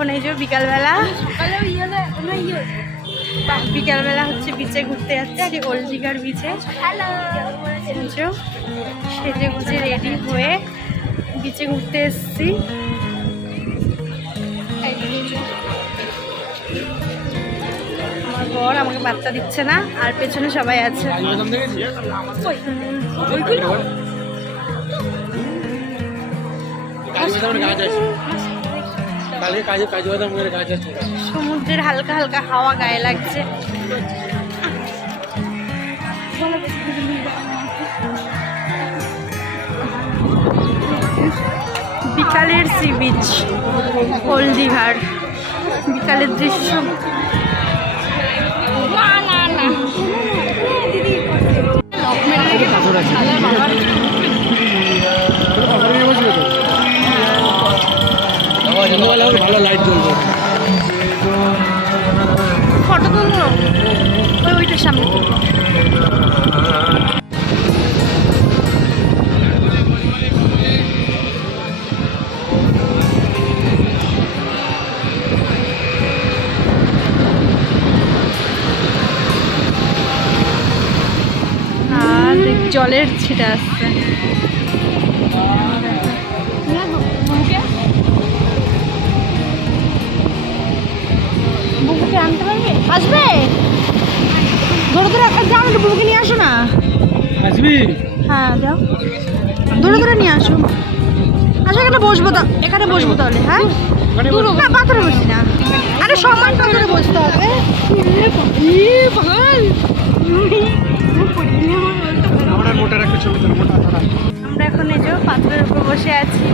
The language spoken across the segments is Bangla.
এখন এই যে বিকালবেলা বিকালবেলা হচ্ছে বিচে ঘুরতে যাচ্ছি, ওল্ড দীঘার বিচে। সেজে গুজে রেডি হয়ে বিচে ঘুরতে এসছি। আমার বর আমাকে বার্তা দিচ্ছে না, আর পেছনে সবাই আছে। সমুদ্রের হালকা হালকা হাওয়া গায়ে লাগছে। বিকালের সি বিচ, ওল্ড দীঘার বিকালের দৃশ্য। ভালো লাইট জ্বলবে, ফটো তুলবো ওইটার সামনে। আর জলের ছিটা আসছে। বুবুকে আনতে পারবে? আসবে? ধরে ধরে যাও না, বুবুকে নিয়ে আসো না। আসবি? হ্যাঁ যাও, ধরে ধরে নিয়ে আসো। আসো, এখানে বসবো, এখানে বসবো তাহলে। হ্যাঁ না, পাথরে বসি না। আরে সম্মান পাথরে বসতে হবে। আমরা এখন এই যে পাথরের উপর বসে আছি।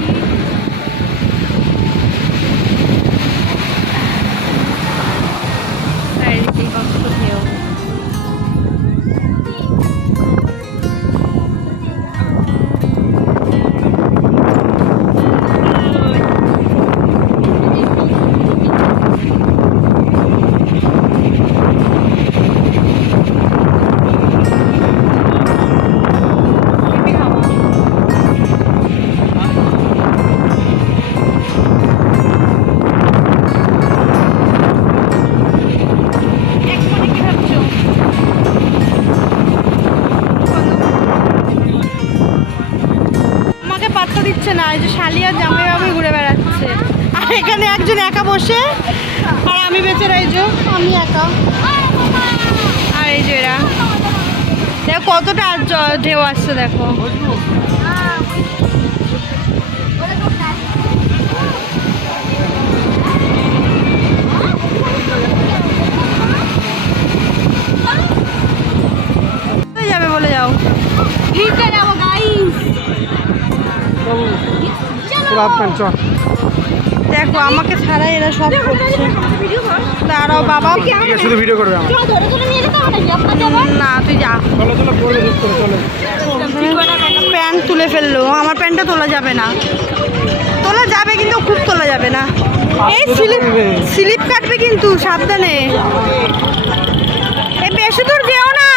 দিচ্ছে না, এই যে শালিয়া জামাই বাবু ঘুরে বেড়াচ্ছে, আর এখানে একজন একা বসে, আর আমি বেঁচে এই যে আমি একা। আর এই যে এরা দেখো কতটা ঢেউ আসছে, দেখো। যাবে বলে যাও। দেখো আমাকে ছাড়াই এরা সব করছে। দাঁড়াও বাবা, শুধু ভিডিও করবে। না তুই যা। প্যান্ট তুলে ফেললো, আমার প্যান্টটা তোলা যাবে না। তোলা যাবে কিন্তু খুব তোলা যাবে না। এই স্লিপ কাটবে কিন্তু, সাবধানে। এই বেশি দূর যেও না।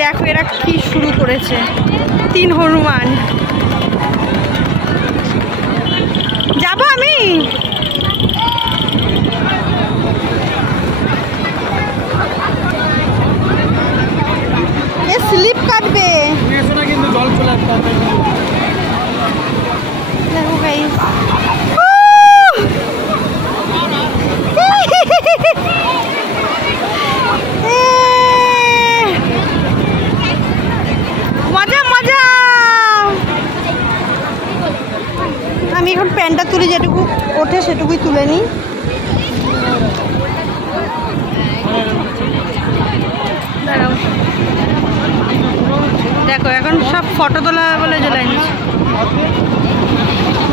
দেখো এরা কি শুরু করেছে, 3 হনুমান। যাবো আমি? এ স্লিপ কাটবে কিন্তু জল চলে আসবে। দেখো গাইস, মজা মজা। আমি এখন প্যান্টটা তুলি, যেটুকু ওঠে সেটুকুই তুলে নিই। দেখো এখন সব ফটো তোলা বলে যে লাইন দিচ্ছে।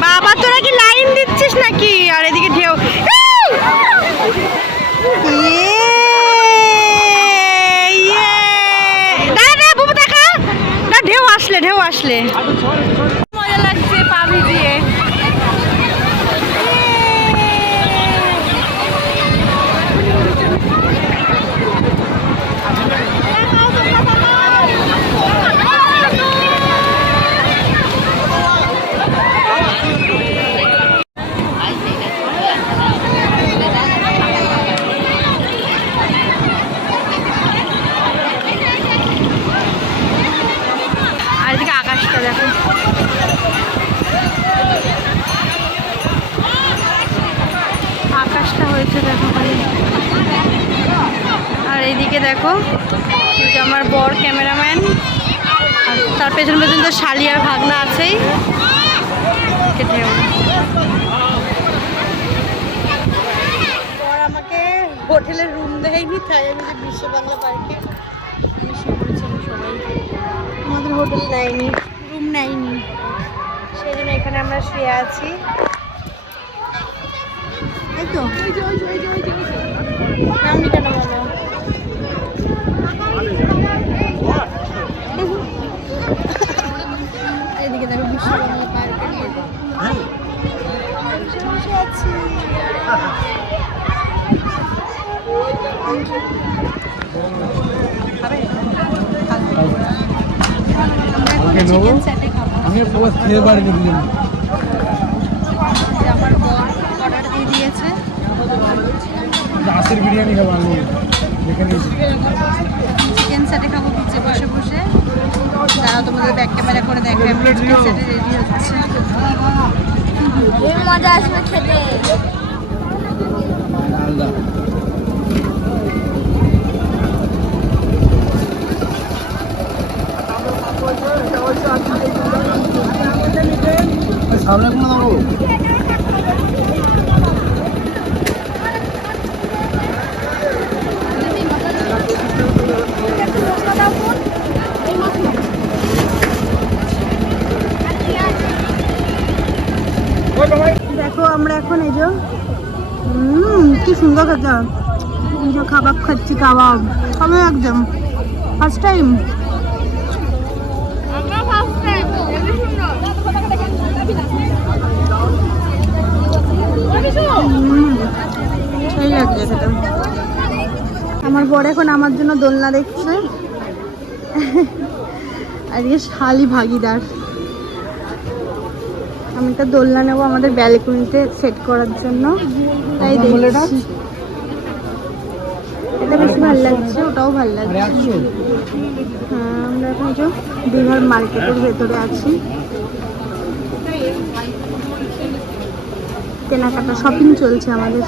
বাবা তোরা কি লাইন দিচ্ছিস নাকি? আর এদিকে ঢেউ, ঢেউ আসলে মজা লাগছে পা ভিজিয়ে। দেখো, এই যে আমার বর ক্যামেরাম্যান, আর তার পেছন পেছন তো শালি আর ভাগনা আছেই। বর আমাকে হোটেলের রুম দেয়নি, তাই আমি যে বিশ্ব বাংলা পার্কে সবাই আমাদের হোটেল নেয়নি, রুম নেয়নি, সেই জন্য এখানে আমরা শুয়ে আছি। এই তো নামনি কেন বলো? এদিকে দেখো বিশ্ব বাংলা পার্কে বসে আছি। চিকেন স্যাটে খাবো। আমি পুরো খেয়ে বাড়ি দিলাম। আমার বর অর্ডার দিয়ে দিয়েছে দাসের বিরিয়ানি খাবো আমি দেখে নিয়েছি। চিকেন স্যাটে খাবো পিছে বসে বসে। তারা তোমাদের ব্যাক ক্যামেরা করে দেখে চিকেন স্যাটে রেডি হচ্ছে। মজা আসবে খেতে। সামনে কোনো দেবো? দেখো আমরা এখন এই যে কি সুন্দর খেতে, এই যে খাবার খাচ্ছি, কাবাব খাবে একদম ফার্স্ট টাইম। সেই লাগছে খেতে। আমার বর এখন আমার জন্য দোলনা দেখছে, আর ইয়ে শালি ভাগিদার। আমি একটা দোলনা নেবো আমাদের ব্যালকনিতে সেট করার জন্য, তাই দেখছি। এটা বেশি ভালো লাগছে, ওটাও ভালো লাগছে। হ্যাঁ, আমরা এখন যে দীঘার মার্কেটের ভেতরে আছি, কেনাকাটা শপিং চলছে আমাদের।